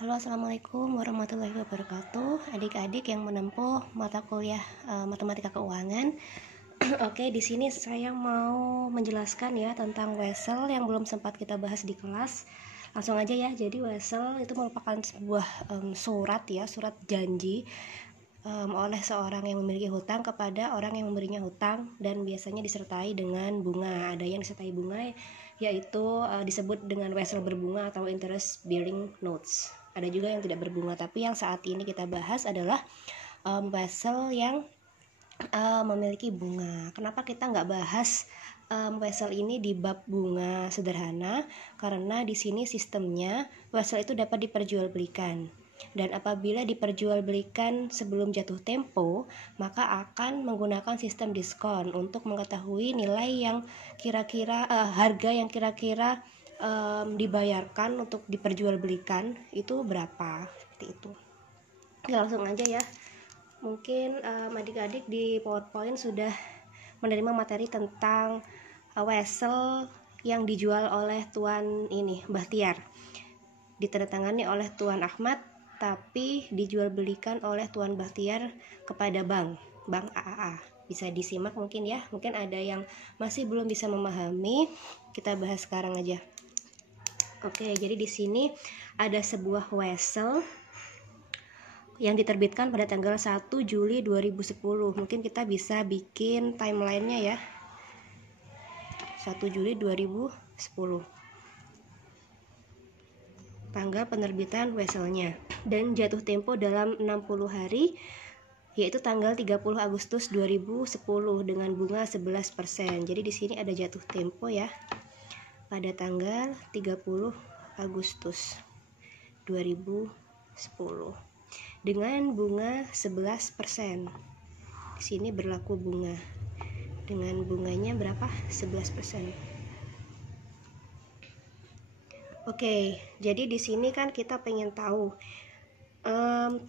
Halo, assalamualaikum warahmatullahi wabarakatuh. Adik-adik yang menempuh mata kuliah matematika keuangan. Oke, di sini saya mau menjelaskan ya tentang wesel yang belum sempat kita bahas di kelas. Langsung aja ya. Jadi wesel itu merupakan sebuah surat janji oleh seorang yang memiliki hutang kepada orang yang memberinya hutang, dan biasanya disertai dengan bunga. Ada yang disertai bunga, yaitu disebut dengan wesel berbunga atau interest bearing notes. Ada juga yang tidak berbunga, tapi yang saat ini kita bahas adalah wesel yang memiliki bunga. Kenapa kita nggak bahas wesel ini di bab bunga sederhana? Karena di sini sistemnya wesel itu dapat diperjualbelikan. Dan apabila diperjualbelikan sebelum jatuh tempo, maka akan menggunakan sistem diskon untuk mengetahui nilai yang kira-kira harga yang kira-kira dibayarkan untuk diperjualbelikan itu berapa, seperti itu. Ya, langsung aja ya. Mungkin adik-adik di PowerPoint sudah menerima materi tentang wesel yang dijual oleh Tuan Bahtiar, ditandatangani oleh Tuan Ahmad, tapi dijual belikan oleh Tuan Bahtiar kepada bank AAA. Bisa disimak mungkin ya, mungkin ada yang masih belum bisa memahami. Kita bahas sekarang aja. Oke, jadi di sini ada sebuah wesel yang diterbitkan pada tanggal 1 Juli 2010. Mungkin kita bisa bikin timelinenya ya. 1 Juli 2010. Tanggal penerbitan weselnya. Dan jatuh tempo dalam 60 hari, yaitu tanggal 30 Agustus 2010 dengan bunga 11%. Jadi di sini ada jatuh tempo ya. Pada tanggal 30 Agustus 2010 dengan bunga 11%. Di sini berlaku bunga. Dengan bunganya berapa? 11%. Oke, jadi di sini kan kita pengen tahu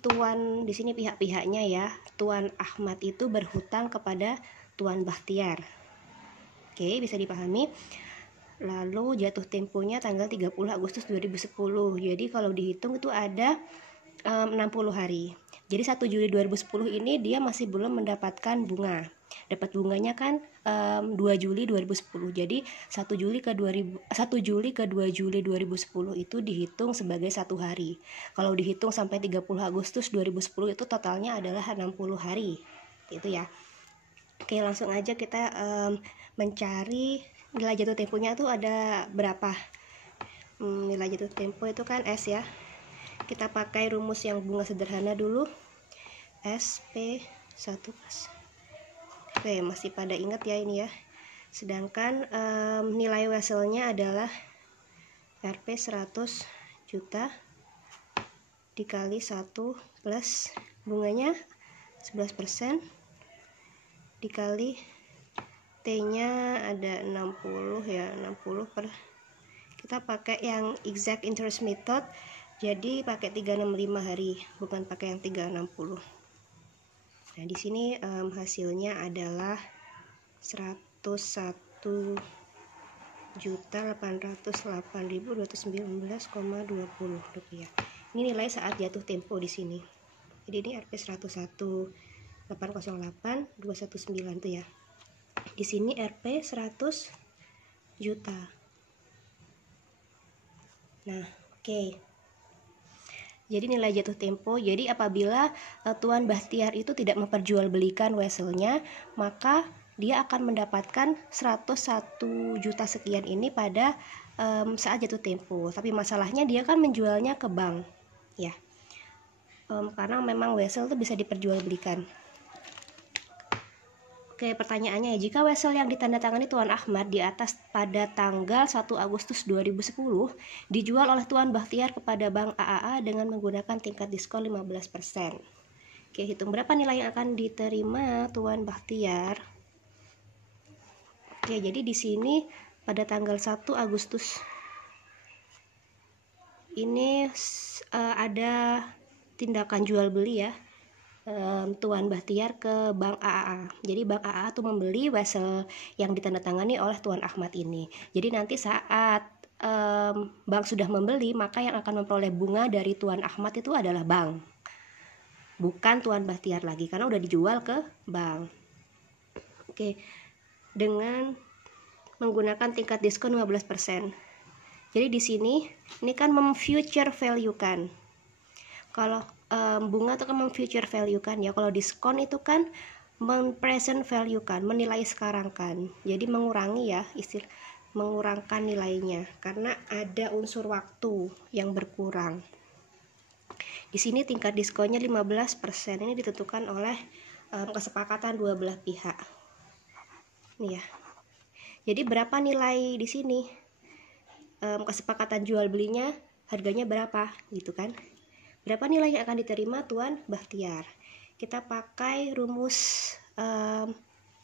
Tuan di sini pihak-pihaknya ya. Tuan Ahmad itu berhutang kepada Tuan Bahtiar. Oke, bisa dipahami. Lalu jatuh temponya tanggal 30 Agustus 2010. Jadi kalau dihitung itu ada 60 hari. Jadi 1 Juli 2010 ini dia masih belum mendapatkan bunga. Dapat bunganya kan 2 Juli 2010. Jadi 1 Juli ke 2 Juli 2010 itu dihitung sebagai 1 hari. Kalau dihitung sampai 30 Agustus 2010 itu totalnya adalah 60 hari. Itu ya. Oke, langsung aja kita mencari nilai jatuh temponya tuh ada berapa. Nilai jatuh tempo itu kan S ya. Kita pakai rumus yang bunga sederhana dulu. SP1 plus. Oke, masih pada ingat ya ini ya. Sedangkan nilai weselnya adalah Rp 100 juta dikali 1 plus bunganya 11% dikali T-nya ada 60 ya, 60 per. Kita pakai yang exact interest method, jadi pakai 365 hari, bukan pakai yang 360. Nah, di sini hasilnya adalah 101.808.219,20 rupiah. Ini nilai saat jatuh tempo di sini. Jadi ini Rp 101.808.219 tuh ya. Di sini Rp 100 juta. Nah, oke. Jadi nilai jatuh tempo. Jadi apabila Tuan Bahtiar itu tidak memperjualbelikan weselnya, maka dia akan mendapatkan 101 juta sekian ini pada saat jatuh tempo. Tapi masalahnya dia kan menjualnya ke bank, ya. Karena memang wesel itu bisa diperjualbelikan. Oke, pertanyaannya ya, jika wesel yang ditandatangani Tuan Ahmad di atas pada tanggal 1 Agustus 2010 dijual oleh Tuan Bahtiar kepada Bank AAA dengan menggunakan tingkat diskon 15%. Oke, hitung berapa nilai yang akan diterima Tuan Bahtiar. Oke, jadi di sini pada tanggal 1 Agustus ini ada tindakan jual beli ya. Tuan Bahtiar ke Bank AAA. Jadi Bank AAA tuh membeli wesel yang ditandatangani oleh Tuan Ahmad ini. Jadi nanti saat bank sudah membeli, maka yang akan memperoleh bunga dari Tuan Ahmad itu adalah bank, bukan Tuan Bahtiar lagi, karena udah dijual ke bank. Oke, dengan menggunakan tingkat diskon 15%. Jadi di sini ini kan memfuture value kan. Kalau bunga itu kan memfuture value kan ya. Kalau diskon itu kan present value kan, menilai sekarang kan. Jadi mengurangi ya, mengurangkan nilainya karena ada unsur waktu yang berkurang. Di sini tingkat diskonnya 15%. Ini ditentukan oleh kesepakatan dua belah pihak. Nih ya. Jadi berapa nilai di sini? Kesepakatan jual belinya harganya berapa gitu kan? Berapa nilai yang akan diterima Tuan Bahtiar? Kita pakai rumus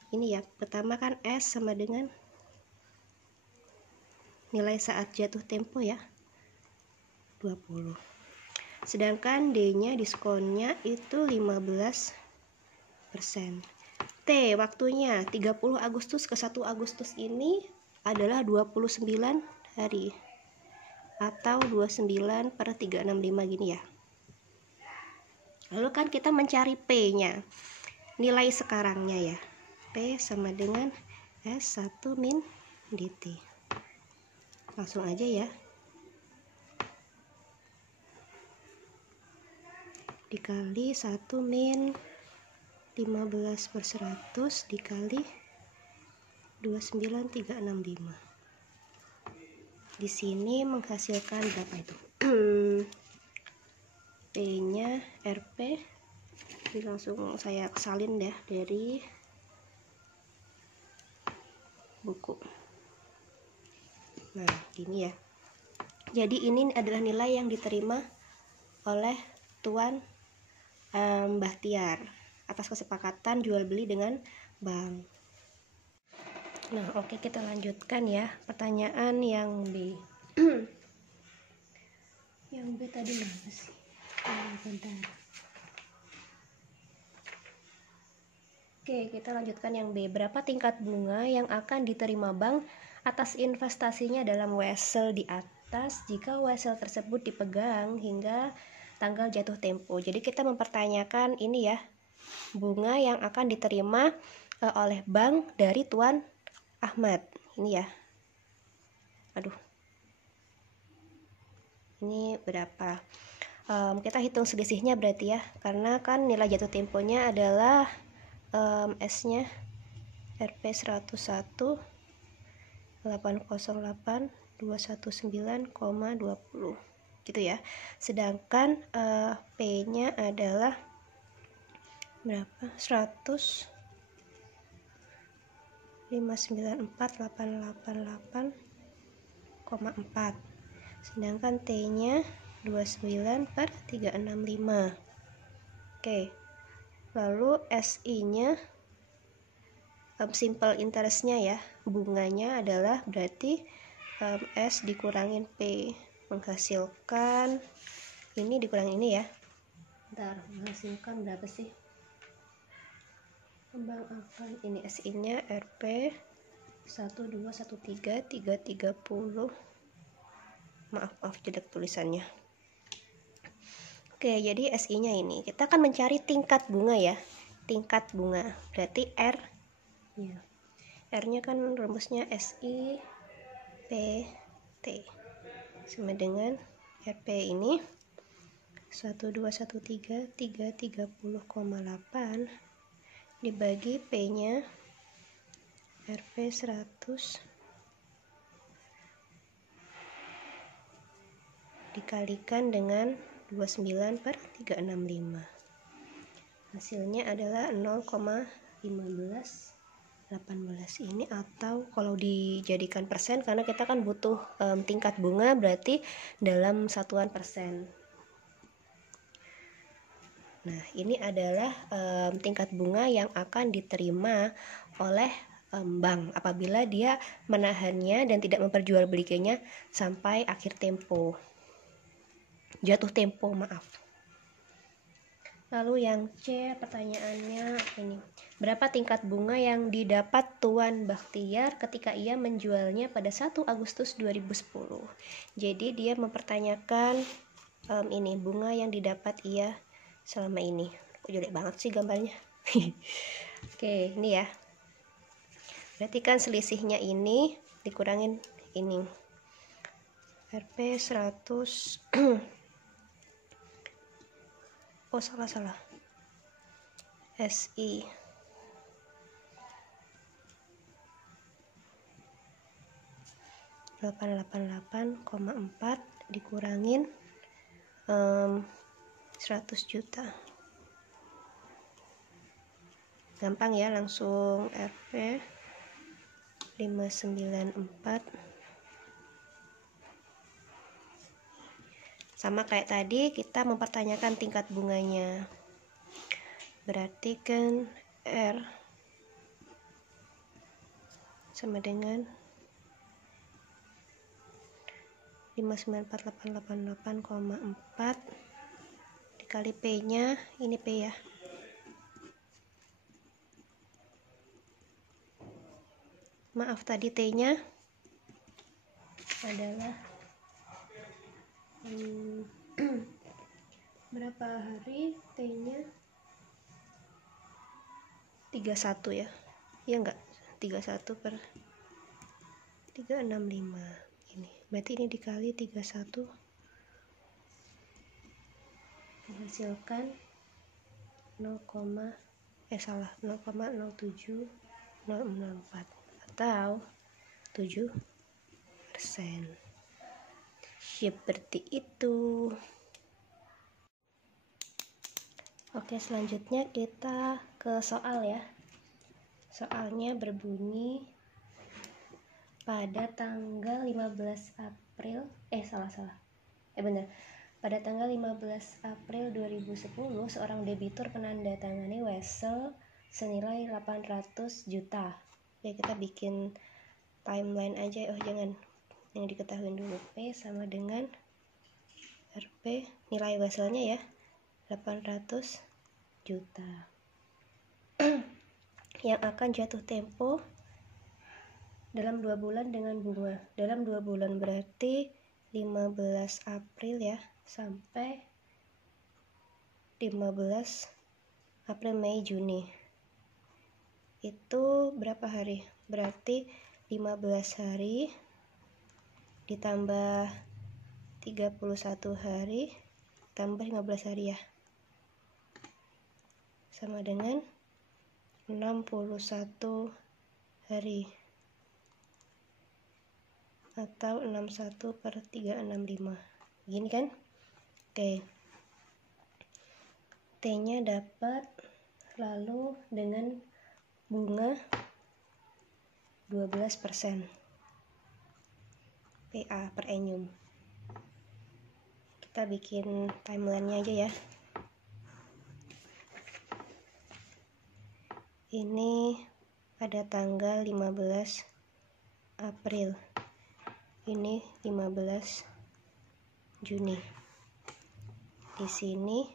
ini ya. Pertama kan S sama dengan nilai saat jatuh tempo ya, 20. Sedangkan D-nya diskonnya itu 15%. T waktunya 30 Agustus ke 1 Agustus ini adalah 29 hari atau 29/365 gini ya. Lalu kan kita mencari P-nya, nilai sekarangnya ya. P sama dengan S1 min DT. Langsung aja ya. Dikali 1 min 15/100 dikali 29,365. Di sini menghasilkan berapa itu? P-nya RP. Ini langsung saya salin ya dari buku. Nah, gini ya. Jadi ini adalah nilai yang diterima oleh Tuan Bahtiar atas kesepakatan jual beli dengan bank. Nah, oke, kita lanjutkan ya. Pertanyaan yang B. Yang B tadi apa sih? Bentar. Oke, kita lanjutkan yang B. Berapa tingkat bunga yang akan diterima bank atas investasinya dalam wesel di atas jika wesel tersebut dipegang hingga tanggal jatuh tempo? Jadi kita mempertanyakan ini ya, bunga yang akan diterima oleh bank dari Tuan Ahmad. Ini ya. Aduh. Ini berapa? Kita hitung selisihnya berarti ya. Karena kan nilai jatuh temponya adalah S-nya Rp 101 808 219,20 gitu ya. Sedangkan P-nya adalah berapa? 1594888,4. Sedangkan T-nya 29/365. Oke. Lalu SI-nya simple interest-nya ya, bunganya adalah berarti S dikurangin P, menghasilkan ini dikurangin ini ya. Bentar, menghasilkan berapa sih? Kembang akan ini SI-nya Rp 1213330. Maaf jelek tulisannya. Oke, jadi SI-nya ini kita akan mencari tingkat bunga ya. Tingkat bunga berarti R ya. R-nya kan rumusnya SI P T sama dengan RP ini 1213330,8 dibagi P-nya RP 100 dikalikan dengan 29/365. Hasilnya adalah 0,1518 ini, atau kalau dijadikan persen karena kita kan butuh tingkat bunga berarti dalam satuan persen. Nah, ini adalah tingkat bunga yang akan diterima oleh bank apabila dia menahannya dan tidak memperjualbelikannya sampai akhir tempo. Jatuh tempo, maaf. Lalu yang C, pertanyaannya ini. Berapa tingkat bunga yang didapat Tuan Bakhtiar ketika ia menjualnya pada 1 Agustus 2010? Jadi dia mempertanyakan ini bunga yang didapat ia selama ini. Kok jelek banget sih gambarnya. Oke, ini ya. Berarti kan selisihnya ini dikurangin ini. Rp 100 oh salah SI 888,4 dikurangin 100 juta. Gampang ya, langsung Rp 594 sama kayak tadi kita mempertanyakan tingkat bunganya. Berarti kan R sama dengan 59488,4 dikali P nya, ini P ya, maaf tadi T nya adalah berapa hari, T nya 31 ya, ya enggak, 31 per 365 ini, berarti ini dikali 31 menghasilkan 0,0704 atau 7%. Seperti itu. Oke, selanjutnya kita ke soal ya. Soalnya berbunyi pada tanggal 15 April benar. Pada tanggal 15 April 2010, seorang debitur menandatangani wesel senilai 800 juta. Ya, kita bikin timeline aja. Oh, jangan. Yang diketahui dulu, P sama dengan Rp, nilai weselnya ya, 800 juta. Yang akan jatuh tempo dalam 2 bulan dengan bunga. Dalam 2 bulan berarti 15 April ya, sampai 15 April, Mei, Juni. Itu berapa hari? Berarti 15 hari ditambah 31 hari tambah 15 hari ya, sama dengan 61 hari atau 61 per 365 gini kan. Oke, T nya dapat, lalu dengan bunga 12% PA per annum. Kita bikin timeline-nya aja ya. Ini pada tanggal 15 April. Ini 15 Juni. Di sini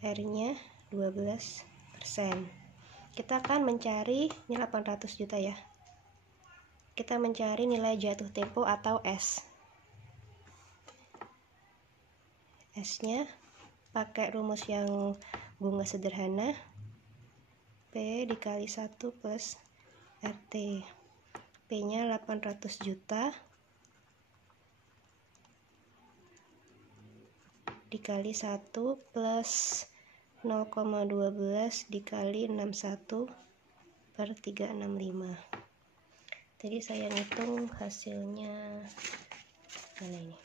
R-nya 12%. Kita akan mencari ini 800 juta ya. Kita mencari nilai jatuh tempo atau S. S-nya pakai rumus yang bunga sederhana. P dikali 1 plus RT. P-nya 800 juta dikali 1 plus 0,12 dikali 61 per 365. Jadi saya ngitung hasilnya mana ini?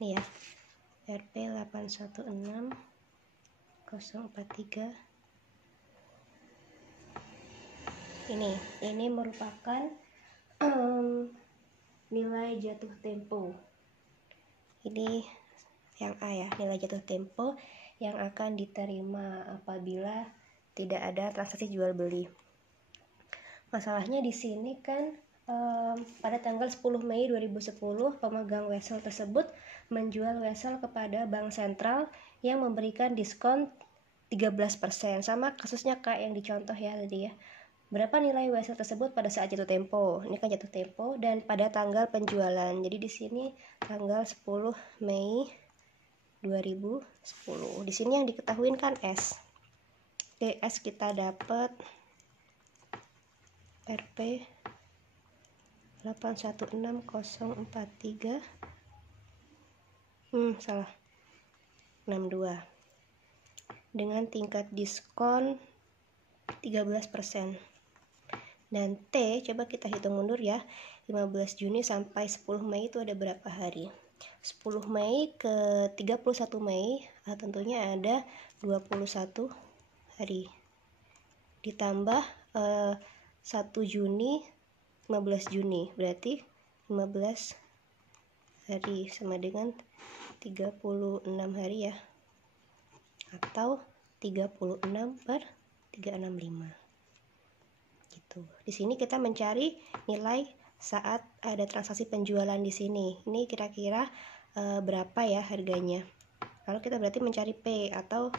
Ini ya. Rp 816043. Ini merupakan nilai jatuh tempo. Ini yang A ya, nilai jatuh tempo yang akan diterima apabila tidak ada transaksi jual beli. Masalahnya di sini kan pada tanggal 10 Mei 2010 pemegang wesel tersebut menjual wesel kepada bank sentral yang memberikan diskon 13%. Sama kasusnya kayak yang dicontoh ya tadi ya. Berapa nilai wesel tersebut pada saat jatuh tempo? Ini kan jatuh tempo dan pada tanggal penjualan. Jadi di sini tanggal 10 Mei 2010. Di sini yang diketahui kan S. Oke, S kita dapat Rp 816043 salah 62 dengan tingkat diskon 13%. Dan T coba kita hitung mundur ya, 15 Juni sampai 10 Mei itu ada berapa hari? 10 Mei ke 31 Mei tentunya ada 21 hari, ditambah 1 Juni 15 Juni berarti 15 hari sama dengan 36 hari ya, atau 36 per 365 gitu. Di sini kita mencari nilai saat ada transaksi penjualan di sini. Ini kira-kira berapa ya harganya. Lalu kita berarti mencari P atau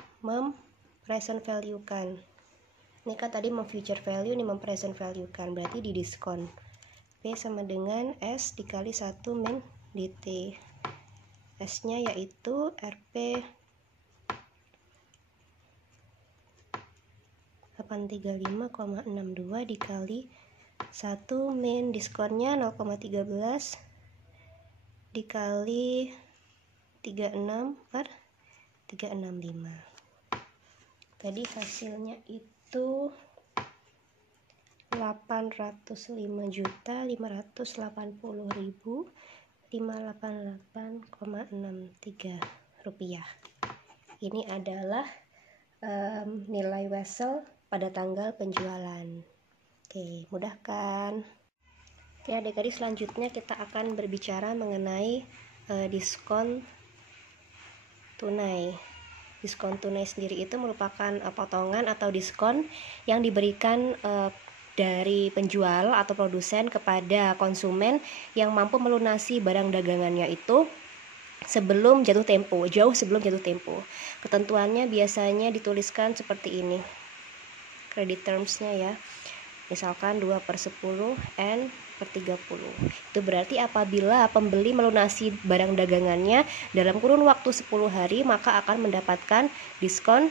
present value kan. Ini kan tadi future value, ini present value kan, berarti di diskon. P sama dengan S dikali 1 min DT. S nya yaitu Rp 835,62 dikali 1 min diskonnya 0,13 dikali 36 per 365. Tadi hasilnya itu 805.580.588,63 rupiah. Ini adalah nilai wesel pada tanggal penjualan. Oke, mudah kan? Ya, adik-adik, selanjutnya kita akan berbicara mengenai diskon tunai. Diskon tunai sendiri itu merupakan potongan atau diskon yang diberikan dari penjual atau produsen kepada konsumen yang mampu melunasi barang dagangannya itu sebelum jatuh tempo, jauh sebelum jatuh tempo. Ketentuannya biasanya dituliskan seperti ini, credit terms-nya ya, misalkan 2/10 N per 30. Itu berarti apabila pembeli melunasi barang dagangannya dalam kurun waktu 10 hari, maka akan mendapatkan diskon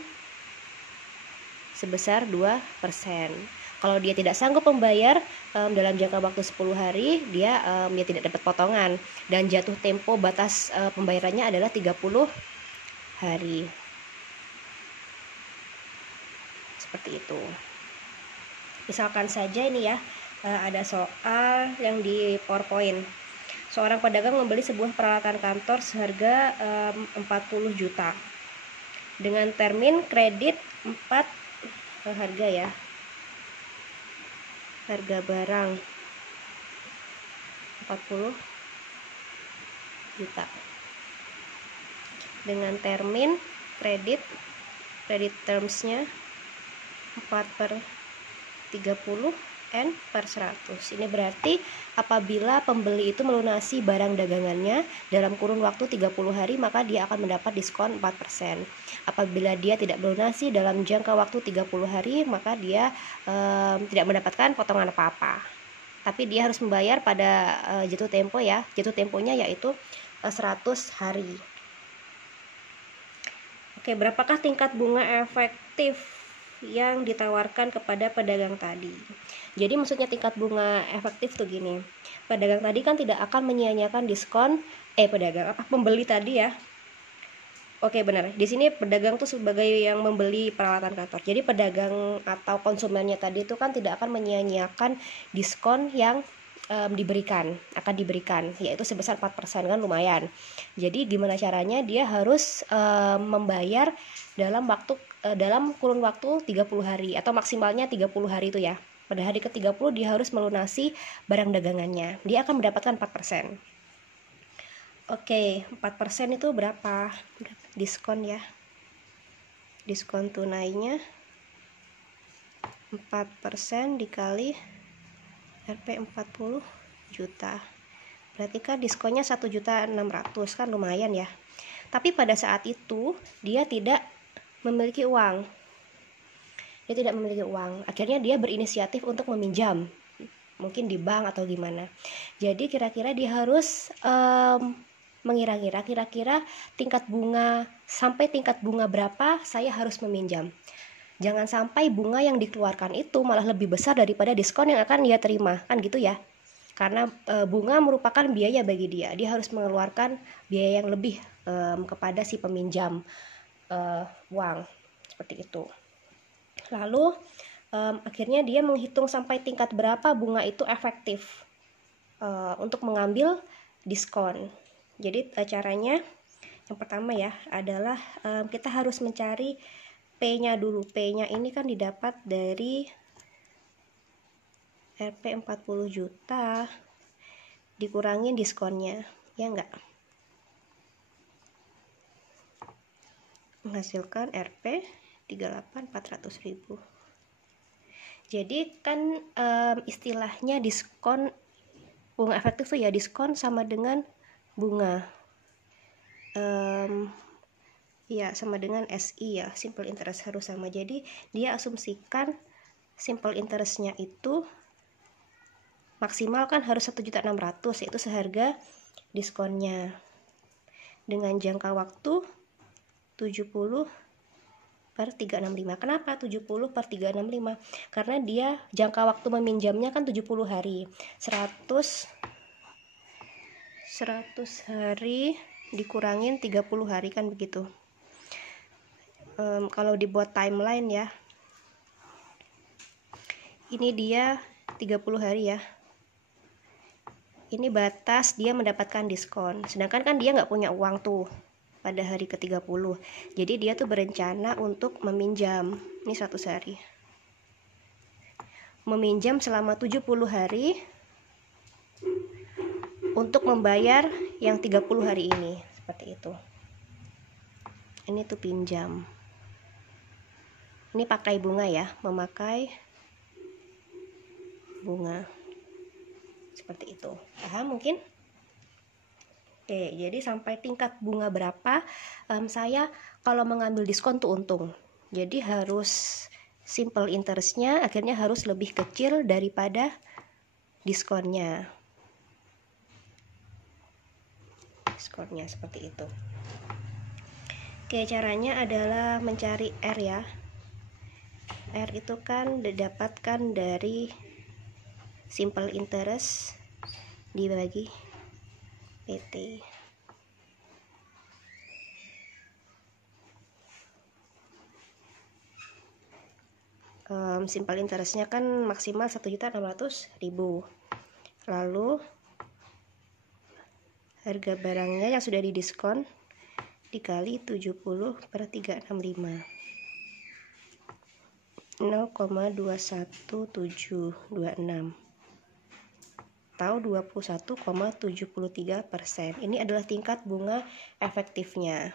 sebesar 2%. Kalau dia tidak sanggup membayar dalam jangka waktu 10 hari, dia tidak dapat potongan. Dan jatuh tempo batas pembayarannya adalah 30 hari. Seperti itu. Misalkan saja ini ya, ada soal yang di PowerPoint. Seorang pedagang membeli sebuah peralatan kantor seharga 40 juta. Dengan termin kredit 4 harga ya. Harga barang 40 juta dengan termin kredit terms-nya 4/30 N per 100. Ini berarti apabila pembeli itu melunasi barang dagangannya dalam kurun waktu 30 hari, maka dia akan mendapat diskon 4%. Apabila dia tidak melunasi dalam jangka waktu 30 hari, maka dia tidak mendapatkan potongan apa-apa. Tapi dia harus membayar pada jatuh tempo ya. Jatuh temponya yaitu 100 hari. Oke, berapakah tingkat bunga efektif yang ditawarkan kepada pedagang tadi? Jadi maksudnya tingkat bunga efektif tuh gini. Pedagang tadi kan tidak akan menyia-nyiakan diskon pembeli tadi ya. Oke, benar. Di sini pedagang tuh sebagai yang membeli peralatan kantor. Jadi pedagang atau konsumennya tadi itu kan tidak akan menyia-nyiakan diskon yang akan diberikan, yaitu sebesar 4%, kan lumayan. Jadi gimana caranya? Dia harus membayar dalam kurun waktu 30 hari atau maksimalnya 30 hari itu ya. Pada hari ke-30 dia harus melunasi barang dagangannya. Dia akan mendapatkan 4%. Oke, 4% itu berapa? Diskon ya. Diskon tunainya 4% dikali Rp 40 juta. Berarti kan diskonnya 1.600.000 kan lumayan ya. Tapi pada saat itu dia tidak memiliki uang. Akhirnya dia berinisiatif untuk meminjam. Mungkin di bank atau gimana. Jadi kira-kira dia harus mengira-ngira kira-kira tingkat bunga berapa saya harus meminjam. Jangan sampai bunga yang dikeluarkan itu malah lebih besar daripada diskon yang akan dia terima, kan gitu ya. Karena bunga merupakan biaya bagi dia. Dia harus mengeluarkan biaya yang lebih kepada si peminjam uang, seperti itu. Lalu akhirnya dia menghitung sampai tingkat berapa bunga itu efektif untuk mengambil diskon. Jadi caranya yang pertama ya adalah kita harus mencari P-nya dulu. P-nya ini kan didapat dari Rp 40 juta dikurangin diskonnya, ya enggak? Menghasilkan Rp 38.400.000. Jadi kan istilahnya diskon bunga efektif tuh ya, diskon sama dengan bunga ya sama dengan SI ya, simple interest harus sama. Jadi dia asumsikan simple interestnya itu maksimal kan harus 1.600.000, yaitu seharga diskonnya, dengan jangka waktu 70/365. Kenapa 70/365? Karena dia jangka waktu meminjamnya kan 70 hari. 100 hari dikurangin 30 hari kan begitu. Kalau dibuat timeline ya, ini dia 30 hari ya. Ini batas dia mendapatkan diskon. Sedangkan kan dia nggak punya uang tuh pada hari ke-30. Jadi dia tuh berencana untuk meminjam. Ini 100 hari. Meminjam selama 70 hari untuk membayar yang 30 hari ini. Seperti itu. Ini tuh pinjam. Ini pakai bunga ya, memakai bunga. Seperti itu. Paham mungkin? Oke, jadi sampai tingkat bunga berapa saya kalau mengambil diskon tuh untung. Jadi harus simple interestnya akhirnya harus lebih kecil daripada diskonnya. Diskonnya seperti itu. Oke, caranya adalah mencari R ya. R itu kan didapatkan dari simple interest dibagi PT. Simple interestnya kan maksimal 1.600.000. Lalu harga barangnya yang sudah didiskon dikali 70/365, 0,21726 atau 21,73%. Ini adalah tingkat bunga efektifnya.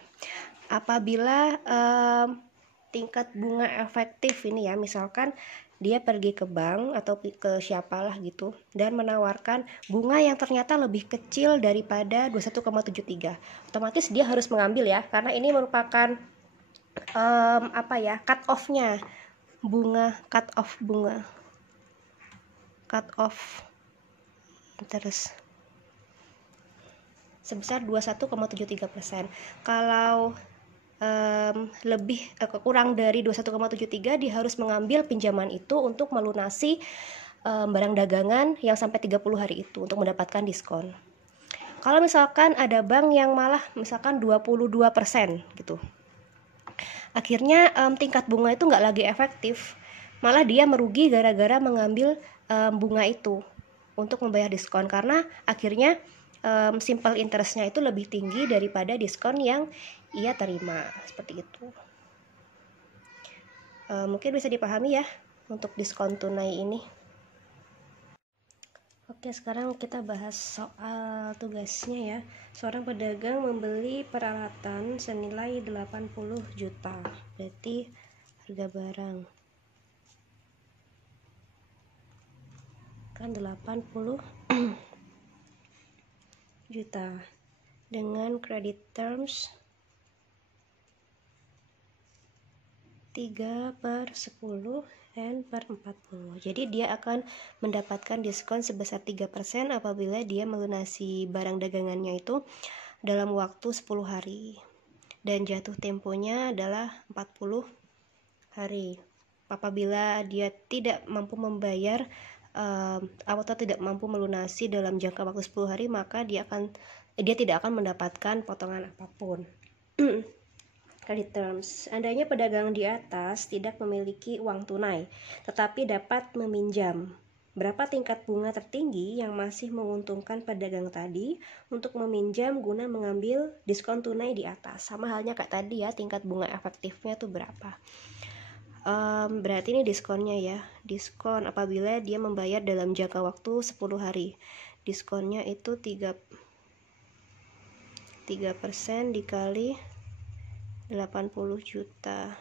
Apabila tingkat bunga efektif ini ya, misalkan dia pergi ke bank atau ke siapalah gitu dan menawarkan bunga yang ternyata lebih kecil daripada 21,73, otomatis dia harus mengambil ya, karena ini merupakan cut off-nya bunga, cut off interest sebesar 21,73%. Kalau lebih kurang dari 21,73, dia harus mengambil pinjaman itu untuk melunasi barang dagangan yang sampai 30 hari itu untuk mendapatkan diskon. Kalau misalkan ada bank yang malah misalkan 22% gitu, akhirnya tingkat bunga itu nggak lagi efektif, malah dia merugi gara-gara mengambil bunga itu untuk membayar diskon, karena akhirnya simple interestnya itu lebih tinggi daripada diskon yang ia terima. Seperti itu. Mungkin bisa dipahami ya untuk diskon tunai ini. Oke, sekarang kita bahas soal tugasnya ya. Seorang pedagang membeli peralatan senilai 80 juta. Berarti harga barang kan 80 juta dengan credit terms 3/10 dan per 40. Jadi dia akan mendapatkan diskon sebesar 3% apabila dia melunasi barang dagangannya itu dalam waktu 10 hari. Dan jatuh temponya adalah 40 hari. Apabila dia tidak mampu membayar atau tidak mampu melunasi dalam jangka waktu 10 hari, maka dia tidak akan mendapatkan potongan apapun. Credit terms. Seandainya pedagang di atas tidak memiliki uang tunai, tetapi dapat meminjam. Berapa tingkat bunga tertinggi yang masih menguntungkan pedagang tadi untuk meminjam guna mengambil diskon tunai di atas? Sama halnya kayak tadi ya, tingkat bunga efektifnya tuh berapa? Berarti ini diskonnya ya. Diskon apabila dia membayar dalam jangka waktu 10 hari. Diskonnya itu 3% dikali 80 juta.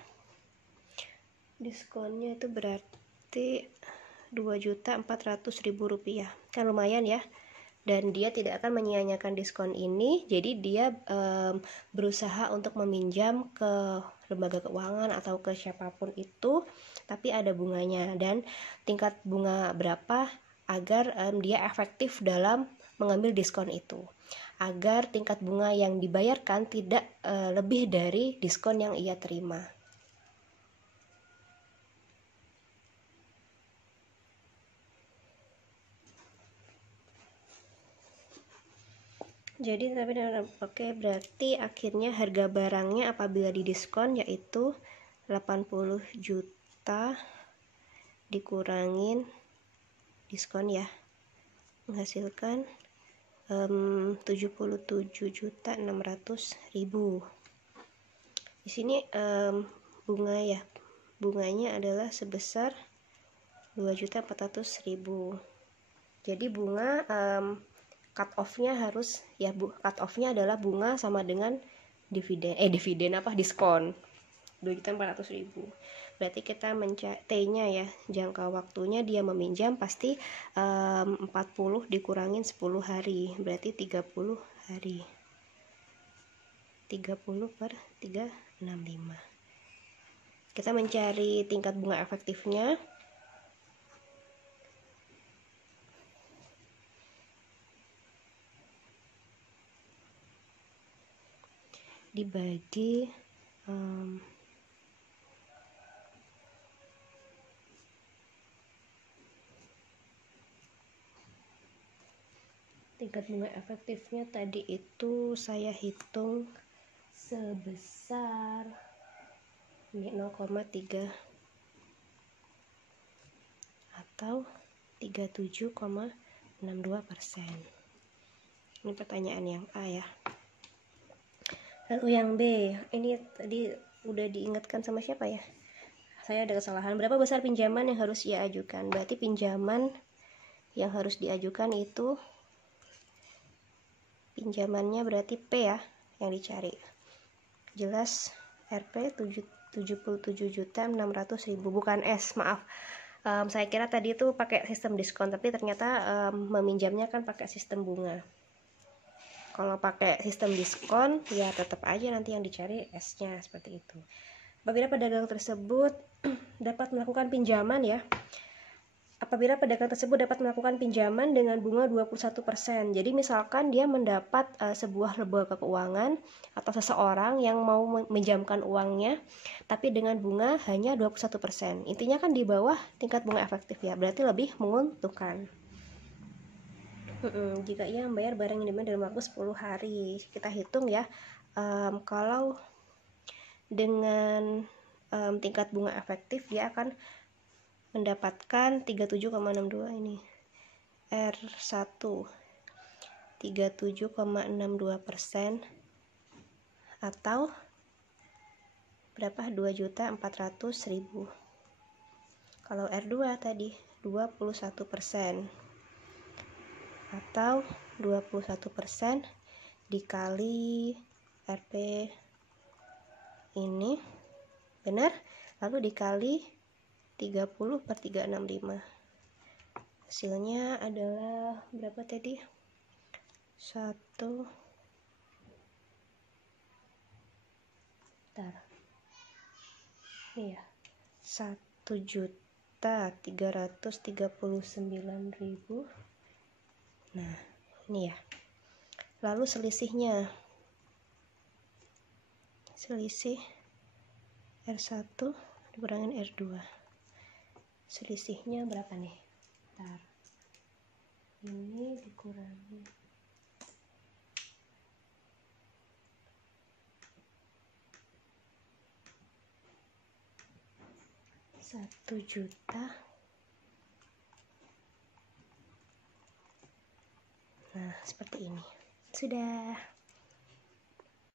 Diskonnya itu berarti 2.400.000 rupiah. Kan lumayan ya. Dan dia tidak akan menyia-nyiakan diskon ini. Jadi dia berusaha untuk meminjam ke lembaga keuangan atau ke siapapun itu, tapi ada bunganya. Dan tingkat bunga berapa agar dia efektif dalam mengambil diskon itu, agar tingkat bunga yang dibayarkan tidak lebih dari diskon yang ia terima. Jadi oke, berarti akhirnya harga barangnya apabila didiskon yaitu 80 juta dikurangin diskon ya, menghasilkan 77.600.000. Di sini bunga ya, bunganya adalah sebesar 2.400.000. Jadi bunga cut off-nya harus ya, cut off-nya adalah bunga sama dengan diskon 2.400.000. Berarti kita T-nya ya, jangka waktunya dia meminjam pasti 40 dikurangin 10 hari, berarti 30 hari. 30/365. Kita mencari tingkat bunga efektifnya. Dibagi tingkat bunga efektifnya tadi itu saya hitung sebesar 0,3 atau 37,62%. Ini pertanyaan yang A ya. Lalu yang B, ini tadi udah diingatkan sama siapa ya? Saya ada kesalahan. Berapa besar pinjaman yang harus ia ajukan? Berarti pinjaman yang harus diajukan itu, pinjamannya berarti P ya yang dicari. Jelas RP 77.600.000, bukan S, maaf. Saya kira tadi itu pakai sistem diskon, tapi ternyata meminjamnya kan pakai sistem bunga. Kalau pakai sistem diskon ya tetap aja nanti yang dicari S-nya seperti itu. Apabila pedagang tersebut dapat melakukan pinjaman ya, apabila pedagang tersebut dapat melakukan pinjaman dengan bunga 21%. Jadi misalkan dia mendapat sebuah lembaga keuangan atau seseorang yang mau meminjamkan uangnya, tapi dengan bunga hanya 21%. Intinya kan di bawah tingkat bunga efektif ya, berarti lebih menguntungkan. Jika ia membayar barang yang diminta dalam waktu 10 hari, kita hitung ya, kalau dengan tingkat bunga efektif dia akan mendapatkan 37,62 ini R1 37,62% atau berapa? 2.400.000. Kalau R2 tadi 21% atau 21% dikali RP ini, benar? Lalu dikali 30/365. Hasilnya adalah berapa tadi? satu, bentar, ini ya, 1.339.000. Nah, ini ya. Lalu selisihnya, selisih R1 dikurangin R2, selisihnya berapa nih? Bentar, ini dikurangi 1 juta. Nah, seperti ini. Sudah.